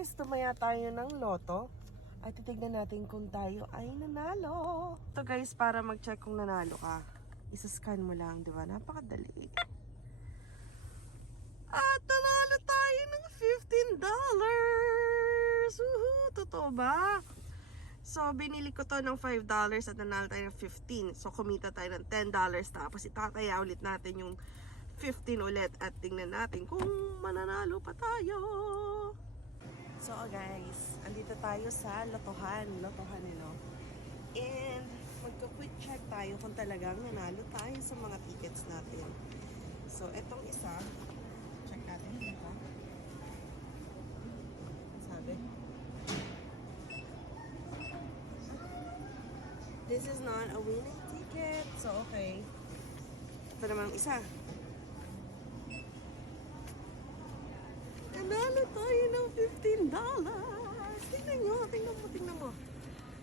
guys, tumaya tayo ng loto. At titignan natin kung tayo ay nanalo. Ito guys, para mag-check kung nanalo ka, isa-scan mo lang, di ba? Napakadali. At nanalo tayo ng $15! Woohoo! Totoo ba? So, binili ko to ng $5 at nanalo tayo ng 15. So, kumita tayo ng $10. Tapos, itataya ulit natin yung 15 ulit at tingnan natin kung mananalo pa tayo. So, guys, andito tayo sa lotohan. Lotohan, know. And, magka-quick check tayo kung talagang nanalo tayo sa mga tickets natin. So, etong isa, check natin dito. Sabi. This is not a winning ticket. So, okay. Ito namang isa. Nanalo tayo $15. Tingnan nyo, tingnan mo, tingnan mo.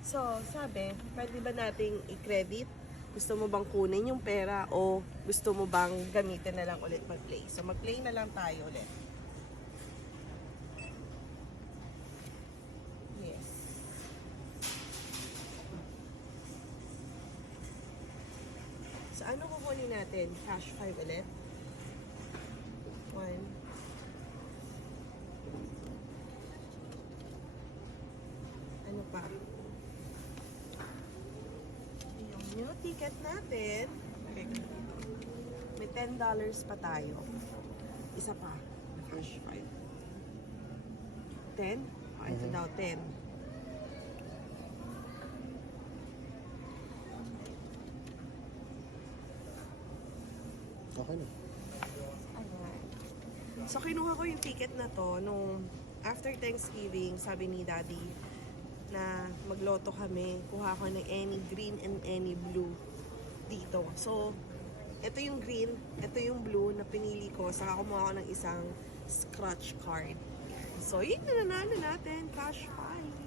So, sabi, pwede ba nating i-credit? Gusto mo bang kunin yung pera o gusto mo bang gamitin na lang ulit mag-play? So, mag-play na lang tayo ulit. Yes. So, ano kukunin natin? Cash 5 ulit? 1, pa? Yung new ticket natin. Okay. May $10 pa tayo. Isa pa. Cash 5. 10? Oh, ito Mhm. daw, 10. Okay na. So, kinuha ko yung ticket na to nung after Thanksgiving, sabi ni Daddy na magloto kami. Kuha ko ng any green and any blue dito. So, ito yung green, ito yung blue na pinili ko. Saka kumuha ko ng isang scratch card. So, yun na nanalo natin. Cash 5.